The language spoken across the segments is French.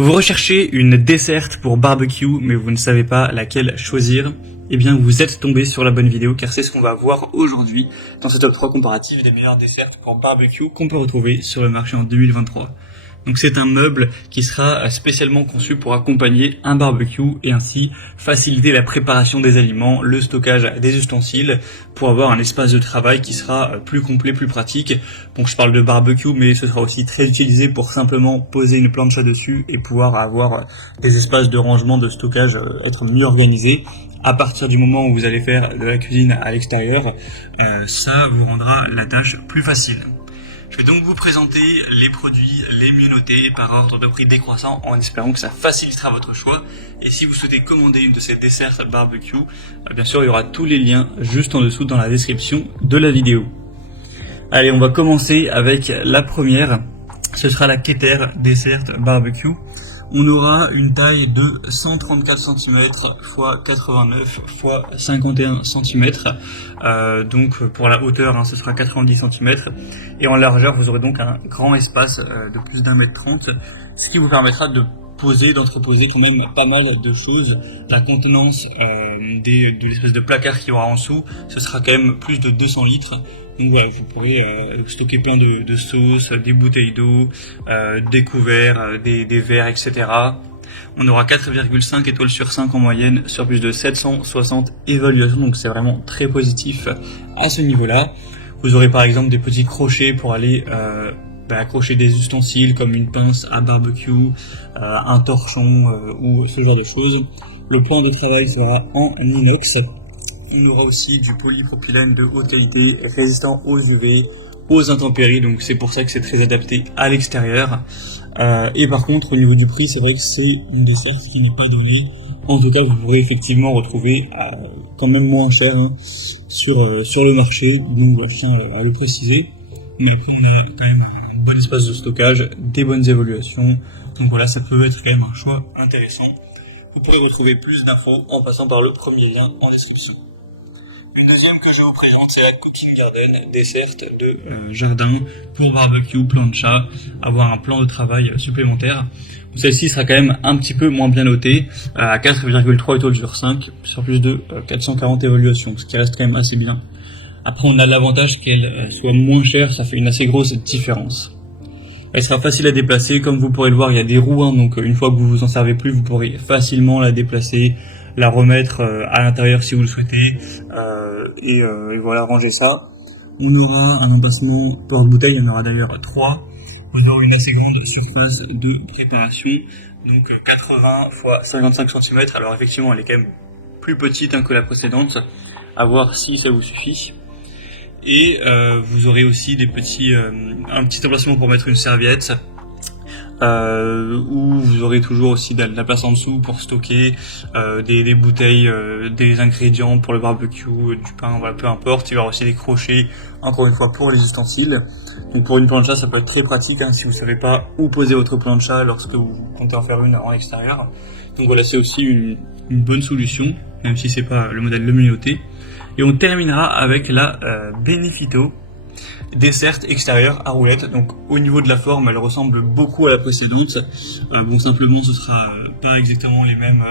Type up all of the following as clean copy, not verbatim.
Vous recherchez une desserte pour barbecue, mais vous ne savez pas laquelle choisir? Eh bien, vous êtes tombé sur la bonne vidéo, car c'est ce qu'on va voir aujourd'hui dans ce top 3 comparatif des meilleures desserts pour barbecue qu'on peut retrouver sur le marché en 2023. Donc c'est un meuble qui sera spécialement conçu pour accompagner un barbecue et ainsi faciliter la préparation des aliments, le stockage des ustensiles pour avoir un espace de travail qui sera plus complet, plus pratique. Donc je parle de barbecue, mais ce sera aussi très utilisé pour simplement poser une plancha dessus et pouvoir avoir des espaces de rangement, de stockage, être mieux organisés. À partir du moment où vous allez faire de la cuisine à l'extérieur, ça vous rendra la tâche plus facile. Je vais donc vous présenter les produits les mieux notés par ordre de prix décroissant en espérant que ça facilitera votre choix. Et si vous souhaitez commander une de ces desserts barbecue, bien sûr il y aura tous les liens juste en dessous dans la description de la vidéo. Allez, on va commencer avec la première. Ce sera la Keter Dessert Barbecue. On aura une taille de 134 cm x 89 x 51 cm. Donc pour la hauteur, ce sera 90 cm. Et en largeur, vous aurez donc un grand espace de plus d'1,30 m, ce qui vous permettra d'entreposer quand même pas mal de choses. La contenance de l'espèce de placard qu'il y aura en dessous, ce sera quand même plus de 200 litres. Donc voilà, vous pourrez stocker plein de sauces, des bouteilles d'eau, des couverts, des verres, etc. On aura 4,5 étoiles sur 5 en moyenne sur plus de 760 évaluations, donc c'est vraiment très positif à ce niveau-là. Vous aurez par exemple des petits crochets pour aller accrocher des ustensiles comme une pince à barbecue, un torchon ou ce genre de choses. Le plan de travail sera en inox. On aura aussi du polypropylène de haute qualité, résistant aux UV, aux intempéries, donc c'est pour ça que c'est très adapté à l'extérieur. Et par contre, au niveau du prix, c'est vrai que c'est une dessert qui n'est pas donnée. En tout cas, vous pourrez effectivement retrouver quand même moins cher sur le marché, donc voilà, je tiens à le préciser. Mais on a quand même un bon espace de stockage, des bonnes évaluations, donc voilà, ça peut être quand même un choix intéressant. Vous pourrez retrouver plus d'infos en passant par le premier lien en description. Une deuxième que je vous présente, c'est la Cooking Garden Dessert de jardin pour barbecue, plancha, avoir un plan de travail supplémentaire. Celle-ci sera quand même un petit peu moins bien notée, à 4,3 étoiles sur 5, sur plus de 440 évaluations, ce qui reste quand même assez bien. Après, on a l'avantage qu'elle soit moins chère, ça fait une assez grosse différence. Elle sera facile à déplacer, comme vous pourrez le voir, il y a des roues, donc une fois que vous vous en servez plus, vous pourrez facilement la déplacer, la remettre à l'intérieur si vous le souhaitez, et voilà, ranger ça. On aura un emplacement porte-bouteille, il y en aura d'ailleurs 3. Vous aurez une assez grande surface de préparation, donc 80 x 55 cm. Alors effectivement, elle est quand même plus petite que la précédente, à voir si ça vous suffit. Et vous aurez aussi un petit emplacement pour mettre une serviette, où vous aurez toujours aussi de la place en dessous pour stocker des bouteilles, des ingrédients pour le barbecue, du pain, voilà, peu importe. Il y aura aussi des crochets, encore une fois, pour les ustensiles. Donc pour une plancha, ça peut être très pratique si vous ne savez pas où poser votre plancha lorsque vous comptez en faire une en extérieur. Donc voilà, c'est aussi une bonne solution, même si c'est pas le modèle le mieux noté. Et on terminera avec la Benefito Dessert extérieur à roulettes. Donc au niveau de la forme, elle ressemble beaucoup à la précédente. Bon, simplement ce sera pas exactement les mêmes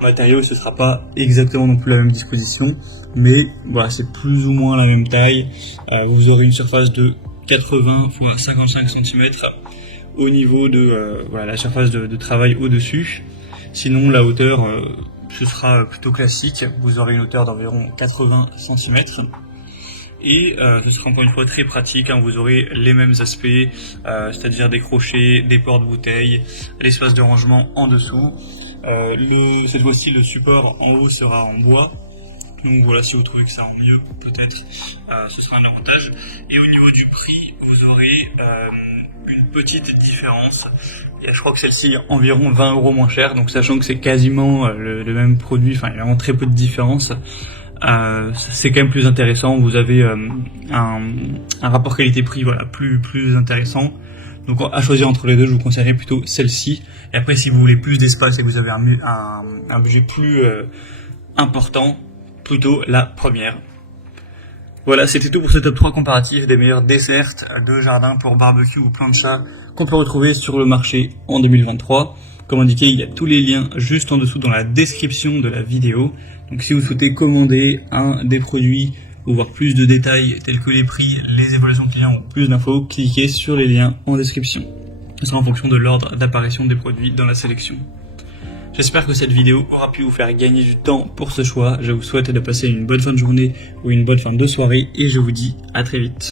matériaux, ce sera pas exactement non plus la même disposition, mais voilà, c'est plus ou moins la même taille. Vous aurez une surface de 80 x 55 cm au niveau de la surface de travail au-dessus. Sinon la hauteur ce sera plutôt classique, vous aurez une hauteur d'environ 80 cm. Et ce sera encore une fois très pratique, vous aurez les mêmes aspects, c'est-à-dire des crochets, des porte-bouteilles, l'espace de rangement en dessous. Cette fois-ci, le support en haut sera en bois. Donc voilà, si vous trouvez que c'est en mieux, peut-être, ce sera un avantage. Et au niveau du prix, vous aurez une petite différence. Et je crois que celle-ci est environ 20 € moins chère, donc sachant que c'est quasiment le même produit, enfin il y a vraiment très peu de différence. C'est quand même plus intéressant, vous avez un rapport qualité-prix plus intéressant. Donc à choisir entre les deux, je vous conseillerais plutôt celle-ci. Et après, si vous voulez plus d'espace et que vous avez un budget plus important, plutôt la première. Voilà, c'était tout pour ce top 3 comparatif des meilleurs desserts de jardin pour barbecue ou plancha qu'on peut retrouver sur le marché en 2023. Comme indiqué, il y a tous les liens juste en dessous dans la description de la vidéo. Donc si vous souhaitez commander un des produits ou voir plus de détails tels que les prix, les évaluations clients ou plus d'infos, cliquez sur les liens en description. Ce sera en fonction de l'ordre d'apparition des produits dans la sélection. J'espère que cette vidéo aura pu vous faire gagner du temps pour ce choix. Je vous souhaite de passer une bonne fin de journée ou une bonne fin de soirée et je vous dis à très vite.